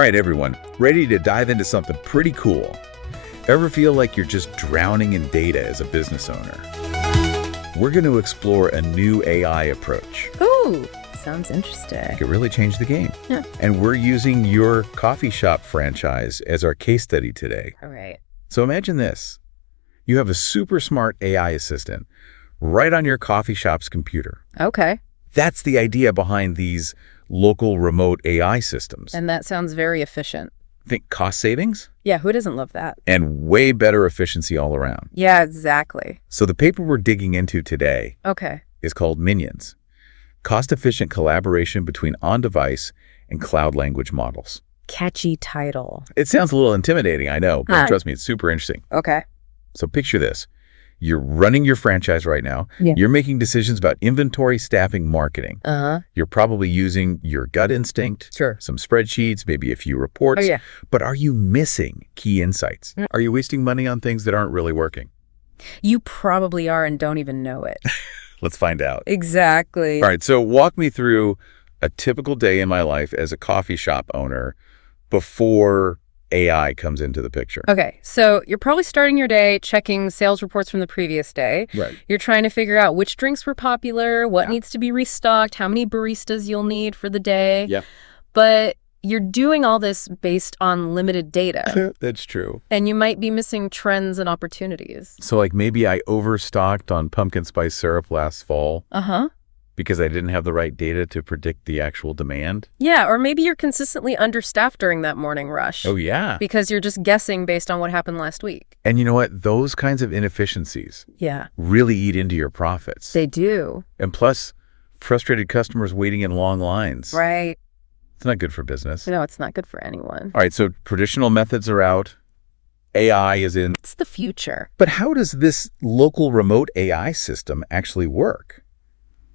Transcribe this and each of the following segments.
right, everyone, ready to dive into something pretty cool? Ever feel like you're just drowning in data as a business owner? We're going to explore a new AI approach. Ooh, sounds interesting. It could really change the game. Yeah. And we're using your coffee shop franchise as our case study today. All right. So imagine this. You have a super smart AI assistant right on your coffee shop's computer. Okay. That's the idea behind these local remote AI systems. And that sounds very efficient. Think cost savings Yeah, who doesn't love that? and way better efficiency all around. Yeah, exactly. So the paper we're digging into today Okay. is called Minions, cost-efficient collaboration between on-device and cloud language models. Catchy title. It sounds a little intimidating, I know, but Huh. trust me, it's super interesting. Okay. So picture this. You're running your franchise right now. Yeah. You're making decisions about inventory, staffing, marketing. Uh-huh. You're probably using your gut instinct, Sure. some spreadsheets, maybe a few reports. Oh, yeah. But are you missing key insights? Are you wasting money on things that aren't really working? You probably are and don't even know it. Let's find out. Exactly. All right, so walk me through a typical day in my life as a coffee shop owner before AI comes into the picture. Okay, so you're probably starting your day checking sales reports from the previous day. Right. You're trying to figure out which drinks were popular, what Yeah. needs to be restocked, how many baristas you'll need for the day. Yeah. But you're doing all this based on limited data, That's true. and you might be missing trends and opportunities. So like maybe I overstocked on pumpkin spice syrup last fall Uh-huh. because I didn't have the right data to predict the actual demand. Yeah, or maybe you're consistently understaffed during that morning rush. Oh, yeah. Because you're just guessing based on what happened last week. And you know what? Those kinds of inefficiencies Yeah, really eat into your profits. they do. And plus, frustrated customers waiting in long lines. Right. It's not good for business. No, it's not good for anyone. All right, so traditional methods are out. AI is in. It's the future. But how does this local remote AI system actually work?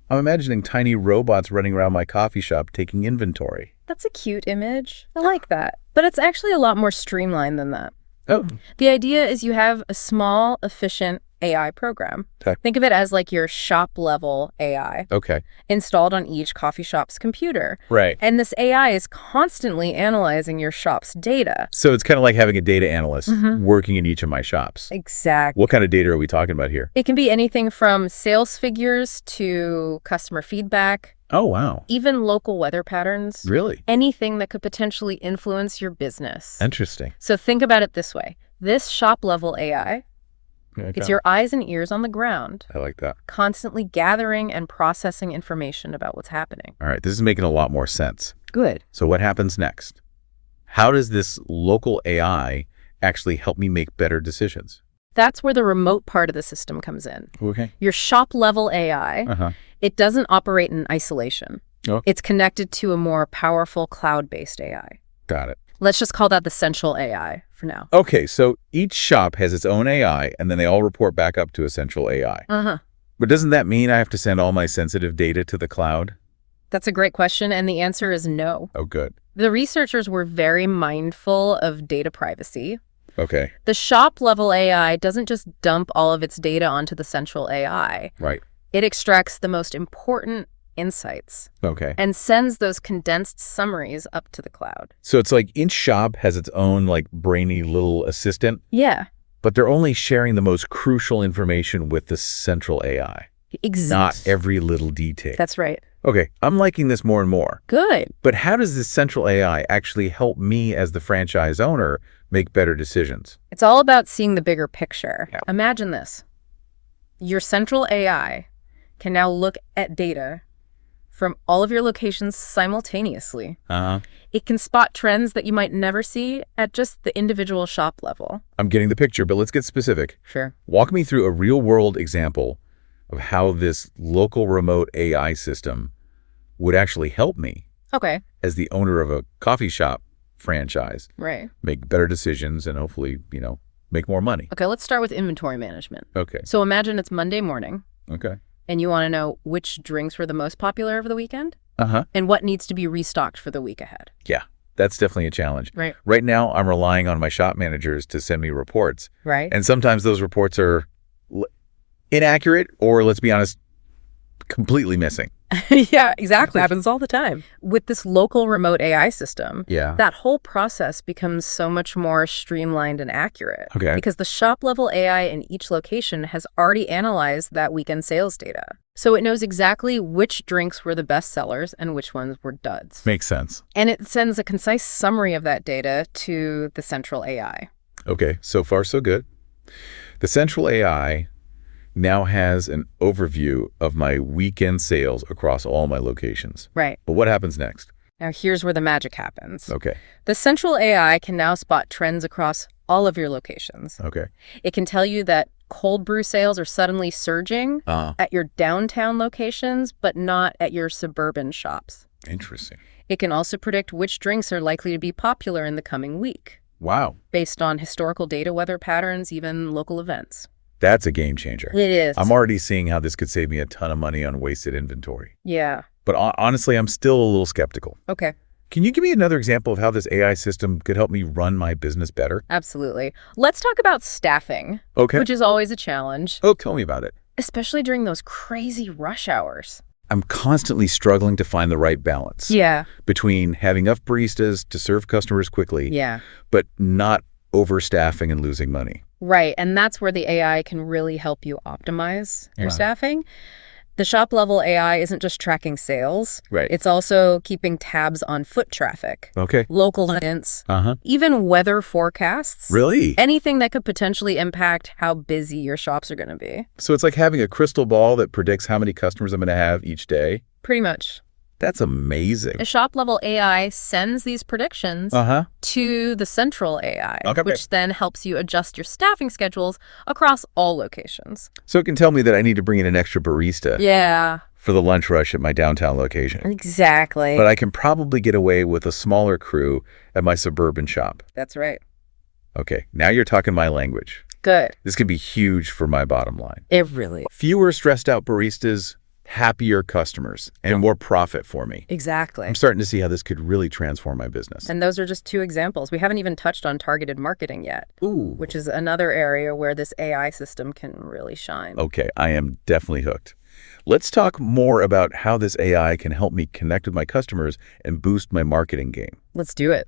I'm imagining tiny robots running around my coffee shop taking inventory. That's a cute image. I like that. But it's actually a lot more streamlined than that. Oh, The idea is you have a small, efficient AI program. Okay. Think of it as like your shop-level AI okay. installed on each coffee shop's computer. Right. And this AI is constantly analyzing your shop's data. So it's kind of like having a data analyst Mhm. working in each of my shops. Exactly. What kind of data are we talking about here? It can be anything from sales figures to customer feedback, Oh, wow. even local weather patterns, Really? anything that could potentially influence your business. Interesting. So think about it this way. This shop-level AI, Okay. it's your eyes and ears on the ground, I like that. constantly gathering and processing information about what's happening. All right, this is making a lot more sense. Good. So what happens next? How does this local AI actually help me make better decisions? That's where the remote part of the system comes in. Okay. Your shop-level AI, Uh-huh. it doesn't operate in isolation. Oh. It's connected to a more powerful cloud-based AI. Got it. Let's just call that the central AI for now. Okay, so each shop has its own AI, and then they all report back up to a central AI. Uh-huh. But doesn't that mean I have to send all my sensitive data to the cloud? That's a great question, and the answer is no. Oh, good. The researchers were very mindful of data privacy. Okay, The shop-level AI doesn't just dump all of its data onto the central AI. right. It extracts the most important insights Okay. and sends those condensed summaries up to the cloud. So it's like each shop has its own like brainy little assistant, Yeah, but they're only sharing the most crucial information with the central AI, not every little detail. That's right. Okay, I'm liking this more and more. Good. But how does this central AI actually help me as the franchise owner make better decisions? It's all about seeing the bigger picture. Yeah. Imagine this. Your central AI can now look at data from all of your locations simultaneously. Uh-huh. It can spot trends that you might never see at just the individual shop level. I'm getting the picture, but let's get specific. Sure. Walk me through a real-world example of how this local remote AI system would actually help me Okay. as the owner of a coffee shop franchise Right. make better decisions and hopefully, make more money. Okay, let's start with inventory management. Okay. So imagine it's Monday morning Okay. and you want to know which drinks were the most popular over the weekend Uh-huh. and what needs to be restocked for the week ahead. Yeah, that's definitely a challenge. Right. Right now, I'm relying on my shop managers to send me reports. Right. And sometimes those reports are inaccurate or, let's be honest, completely missing. Yeah, exactly. Happens all the time. With this local remote AI system, Yeah. that whole process becomes so much more streamlined and accurate. Okay. Because the shop-level AI in each location has already analyzed that weekend sales data. So it knows exactly which drinks were the best sellers and which ones were duds. Makes sense. And it sends a concise summary of that data to the central AI. Okay, so far so good. The central AI now has an overview of my weekend sales across all my locations. Right. But what happens next? Now here's where the magic happens. Okay. The central AI can now spot trends across all of your locations. Okay. It can tell you that cold brew sales are suddenly surging at your downtown locations, but not at your suburban shops. Interesting. It can also predict which drinks are likely to be popular in the coming week, Wow. based on historical data, weather patterns, even local events. That's a game changer. It is. I'm already seeing how this could save me a ton of money on wasted inventory. Yeah. But honestly, I'm still a little skeptical. Okay. Can you give me another example of how this AI system could help me run my business better? Absolutely. Let's talk about staffing, Okay. which is always a challenge, Oh, tell me about it. especially during those crazy rush hours. I'm constantly struggling to find the right balance Yeah. between having enough baristas to serve customers quickly, Yeah. but not overstaffing and losing money. Right. And that's where the AI can really help you optimize your Wow. staffing. The shop level AI isn't just tracking sales. Right. It's also keeping tabs on foot traffic, Okay. local events, Uh-huh. even weather forecasts. Really? Anything that could potentially impact how busy your shops are going to be. So it's like having a crystal ball that predicts how many customers I'm going to have each day? Pretty much. That's amazing. The shop level AI sends these predictions Uh-huh. to the central AI, Okay. which then helps you adjust your staffing schedules across all locations. So it can tell me that I need to bring in an extra barista Yeah, for the lunch rush at my downtown location. exactly. But I can probably get away with a smaller crew at my suburban shop. That's right. Okay, now you're talking my language. Good. This could be huge for my bottom line. It really. Fewer stressed out baristas, happier customers, and more profit for me. Exactly. I'm starting to see how this could really transform my business. And those are just two examples. We haven't even touched on targeted marketing yet, Ooh. which is another area where this AI system can really shine. Okay, I am definitely hooked. Let's talk more about how this AI can help me connect with my customers and boost my marketing game. Let's do it.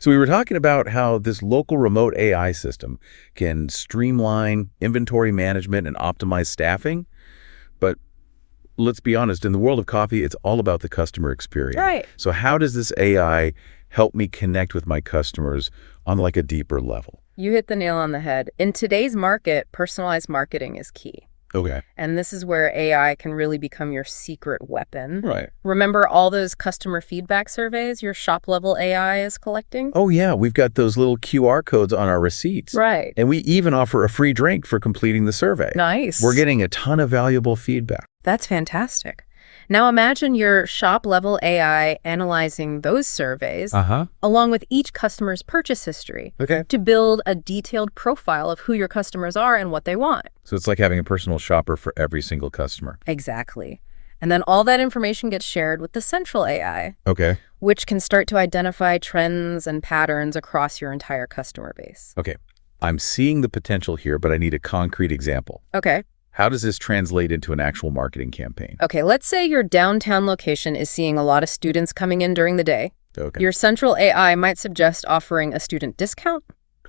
So we were talking about how this local remote AI system can streamline inventory management and optimize staffing. But let's be honest, in the world of coffee, it's all about the customer experience. Right. So how does this AI help me connect with my customers on like a deeper level? You hit the nail on the head. In today's market, personalized marketing is key. Okay. And this is where AI can really become your secret weapon. Right. Remember all those customer feedback surveys your shop level AI is collecting? Oh, yeah. We've got those little QR codes on our receipts. Right. And we even offer a free drink for completing the survey. Nice. We're getting a ton of valuable feedback. That's fantastic. Now imagine your shop level AI analyzing those surveys Uh-huh. along with each customer's purchase history Okay. to build a detailed profile of who your customers are and what they want. So it's like having a personal shopper for every single customer. Exactly. And then all that information gets shared with the central AI, Okay. which can start to identify trends and patterns across your entire customer base. Okay. I'm seeing the potential here, but I need a concrete example. Okay. How does this translate into an actual marketing campaign? Okay, let's say your downtown location is seeing a lot of students coming in during the day. Okay. Your central AI might suggest offering a student discount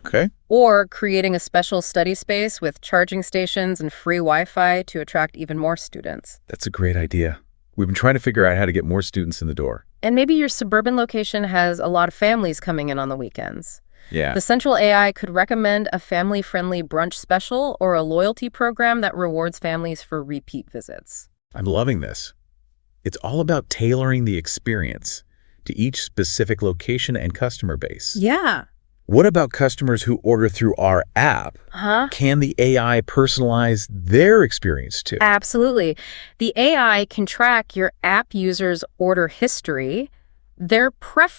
Okay. or creating a special study space with charging stations and free Wi-Fi to attract even more students. That's a great idea. We've been trying to figure out how to get more students in the door. And maybe your suburban location has a lot of families coming in on the weekends. Yeah. The central AI could recommend a family-friendly brunch special or a loyalty program that rewards families for repeat visits. I'm loving this. It's all about tailoring the experience to each specific location and customer base. Yeah. What about customers who order through our app? Huh? Can the AI personalize their experience too? Absolutely. The AI can track your app users' order history, their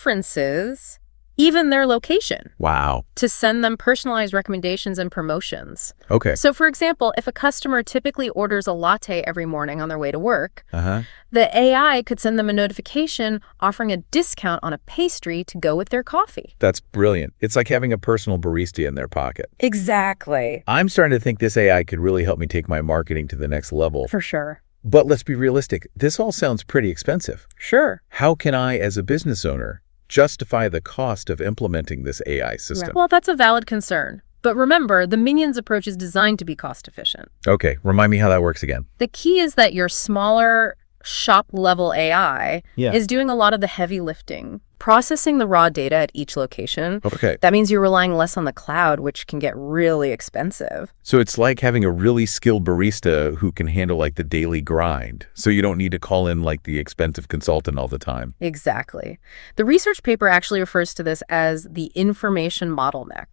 preferences, even their location, Wow. to send them personalized recommendations and promotions. Okay. So, for example, if a customer typically orders a latte every morning on their way to work, Uh-huh. the AI could send them a notification offering a discount on a pastry to go with their coffee. That's brilliant. It's like having a personal barista in their pocket. Exactly. I'm starting to think this AI could really help me take my marketing to the next level. For sure. But let's be realistic. This all sounds pretty expensive. Sure. How can I, as a business owner, justify the cost of implementing this AI system? Well, that's a valid concern. But remember, the Minions approach is designed to be cost efficient. Okay, remind me how that works again. The key is that your smaller shop-level AI Yeah. is doing a lot of the heavy lifting, processing the raw data at each location. Okay. That means you're relying less on the cloud, which can get really expensive. So it's like having a really skilled barista who can handle like the daily grind. So you don't need to call in like the expensive consultant all the time. Exactly. The research paper actually refers to this as the information bottleneck.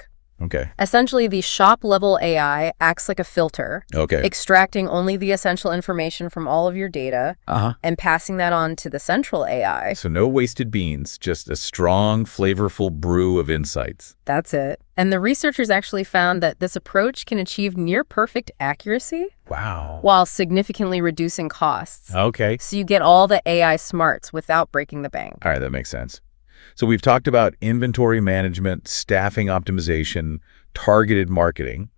Okay. Essentially, the shop-level AI acts like a filter, Okay. extracting only the essential information from all of your data and passing that on to the central AI. So no wasted beans, just a strong, flavorful brew of insights. That's it. And the researchers actually found that this approach can achieve near-perfect accuracy Wow. while significantly reducing costs. Okay. So you get all the AI smarts without breaking the bank. All right, that makes sense. So we've talked about inventory management, staffing optimization, targeted marketing,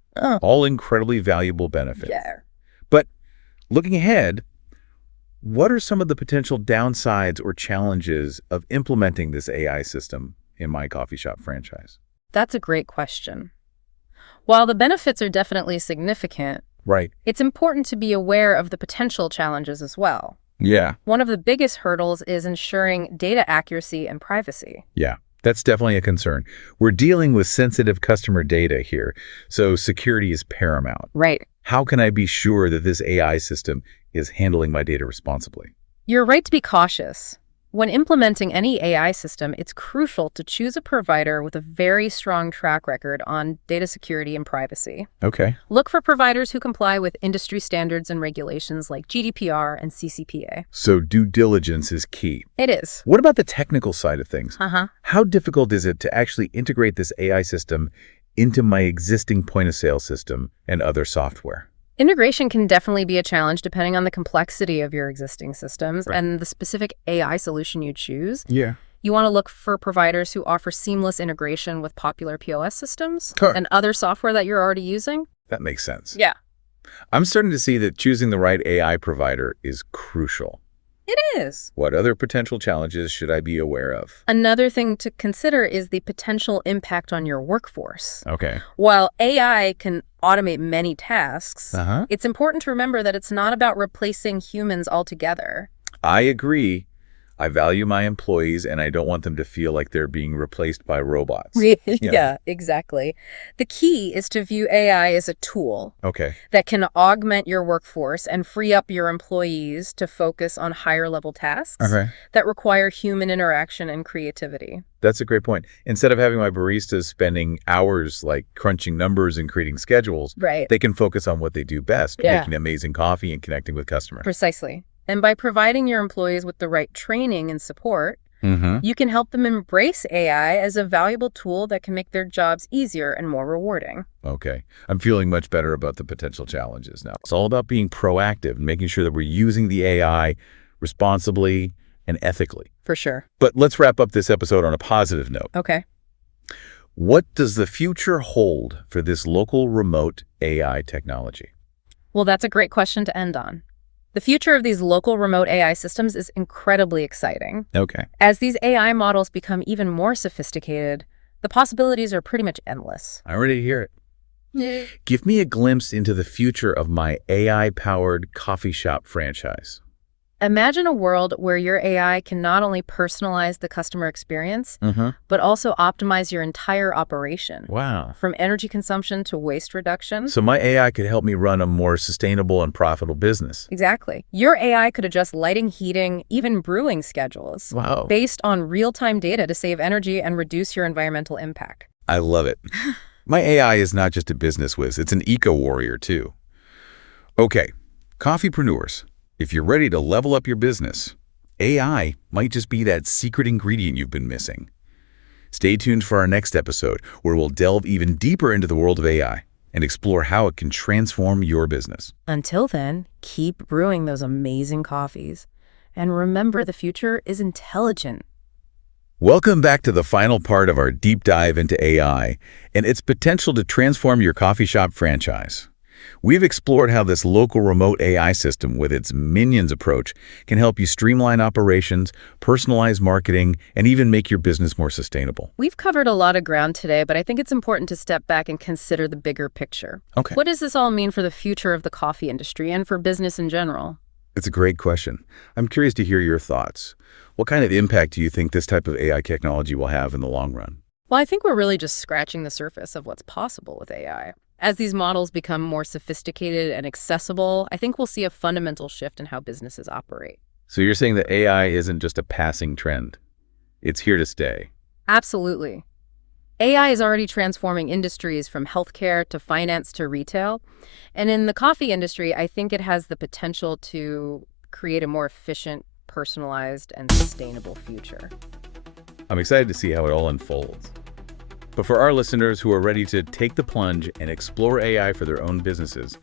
all incredibly valuable benefits. Yeah. But looking ahead, what are some of the potential downsides or challenges of implementing this AI system in my coffee shop franchise? That's a great question. While the benefits are definitely significant, Right. it's important to be aware of the potential challenges as well. Yeah. One of the biggest hurdles is ensuring data accuracy and privacy. Yeah. That's definitely a concern. We're dealing with sensitive customer data here, so security is paramount. Right. How can I be sure that this AI system is handling my data responsibly? You're right to be cautious. When implementing any AI system, it's crucial to choose a provider with a very strong track record on data security and privacy. Okay. Look for providers who comply with industry standards and regulations like GDPR and CCPA. So due diligence is key. It is. What about the technical side of things? Uh-huh. How difficult is it to actually integrate this AI system into my existing point-of-sale system and other software? Integration can definitely be a challenge depending on the complexity of your existing systems and the specific AI solution you choose. Yeah. You want to look for providers who offer seamless integration with popular POS systems Sure. and other software that you're already using. That makes sense. Yeah. I'm starting to see that choosing the right AI provider is crucial. It is. What other potential challenges should I be aware of? Another thing to consider is the potential impact on your workforce. Okay. While AI can automate many tasks, Uh-huh. it's important to remember that it's not about replacing humans altogether. I agree. I value my employees, and I don't want them to feel like they're being replaced by robots. Yeah, exactly. The key is to view AI as a tool Okay. that can augment your workforce and free up your employees to focus on higher level tasks Okay. that require human interaction and creativity. That's a great point. Instead of having my baristas spending hours like crunching numbers and creating schedules, Right. they can focus on what they do best, Yeah. making amazing coffee and connecting with customers. Precisely. And by providing your employees with the right training and support, Mm-hmm. you can help them embrace AI as a valuable tool that can make their jobs easier and more rewarding. Okay. I'm feeling much better about the potential challenges now. It's all about being proactive and making sure that we're using the AI responsibly and ethically. For sure. But let's wrap up this episode on a positive note. Okay. What does the future hold for this local remote AI technology? Well, that's a great question to end on. The future of these local remote AI systems is incredibly exciting. Okay. As these AI models become even more sophisticated, the possibilities are pretty much endless. I'm ready to hear it. Give me a glimpse into the future of my AI-powered coffee shop franchise. Imagine a world where your AI can not only personalize the customer experience, Mm-hmm. but also optimize your entire operation, Wow. from energy consumption to waste reduction. So my AI could help me run a more sustainable and profitable business. Exactly. Your AI could adjust lighting, heating, even brewing schedules Wow. based on real-time data to save energy and reduce your environmental impact. I love it. My AI is not just a business whiz, it's an eco-warrior too. Okay, coffeepreneurs, if you're ready to level up your business, AI might just be that secret ingredient you've been missing. Stay tuned for our next episode, where we'll delve even deeper into the world of AI and explore how it can transform your business. Until then, keep brewing those amazing coffees. And remember, the future is intelligent. Welcome back to the final part of our deep dive into AI and its potential to transform your coffee shop franchise. We've explored how this local remote AI system with its minions approach can help you streamline operations, personalize marketing, and even make your business more sustainable. We've covered a lot of ground today, but I think it's important to step back and consider the bigger picture. Okay. What does this all mean for the future of the coffee industry and for business in general? It's a great question. I'm curious to hear your thoughts. What kind of impact do you think this type of AI technology will have in the long run? Well, I think we're really just scratching the surface of what's possible with AI. As these models become more sophisticated and accessible, I think we'll see a fundamental shift in how businesses operate. So you're saying that AI isn't just a passing trend. It's here to stay. Absolutely. AI is already transforming industries from healthcare to finance to retail. And in the coffee industry, I think it has the potential to create a more efficient, personalized, and sustainable future. I'm excited to see how it all unfolds. But for our listeners who are ready to take the plunge and explore AI for their own businesses,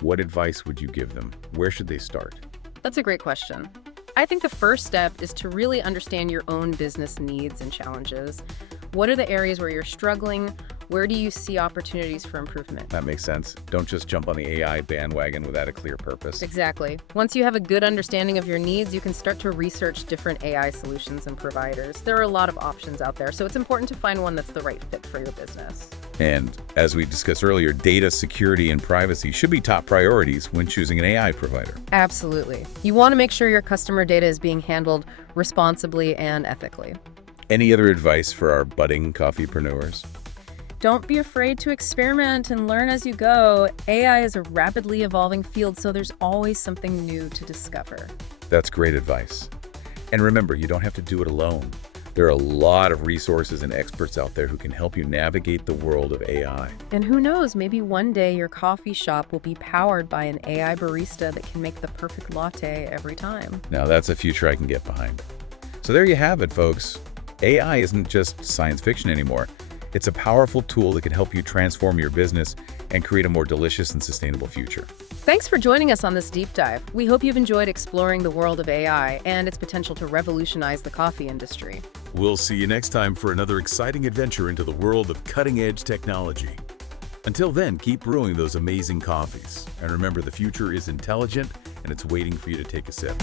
what advice would you give them? Where should they start? That's a great question. I think the first step is to really understand your own business needs and challenges. What are the areas where you're struggling? Where do you see opportunities for improvement? That makes sense. Don't just jump on the AI bandwagon without a clear purpose. Exactly. Once you have a good understanding of your needs, you can start to research different AI solutions and providers. There are a lot of options out there, so it's important to find one that's the right fit for your business. And as we discussed earlier, data security and privacy should be top priorities when choosing an AI provider. Absolutely. You want to make sure your customer data is being handled responsibly and ethically. Any other advice for our budding coffeepreneurs? Don't be afraid to experiment and learn as you go. AI is a rapidly evolving field, so there's always something new to discover. That's great advice. And remember, you don't have to do it alone. There are a lot of resources and experts out there who can help you navigate the world of AI. And who knows, maybe one day your coffee shop will be powered by an AI barista that can make the perfect latte every time. Now that's a future I can get behind. So there you have it, folks. AI isn't just science fiction anymore. It's a powerful tool that can help you transform your business and create a more delicious and sustainable future. Thanks for joining us on this deep dive. We hope you've enjoyed exploring the world of AI and its potential to revolutionize the coffee industry. We'll see you next time for another exciting adventure into the world of cutting-edge technology. Until then, keep brewing those amazing coffees. And remember, the future is intelligent and it's waiting for you to take a sip.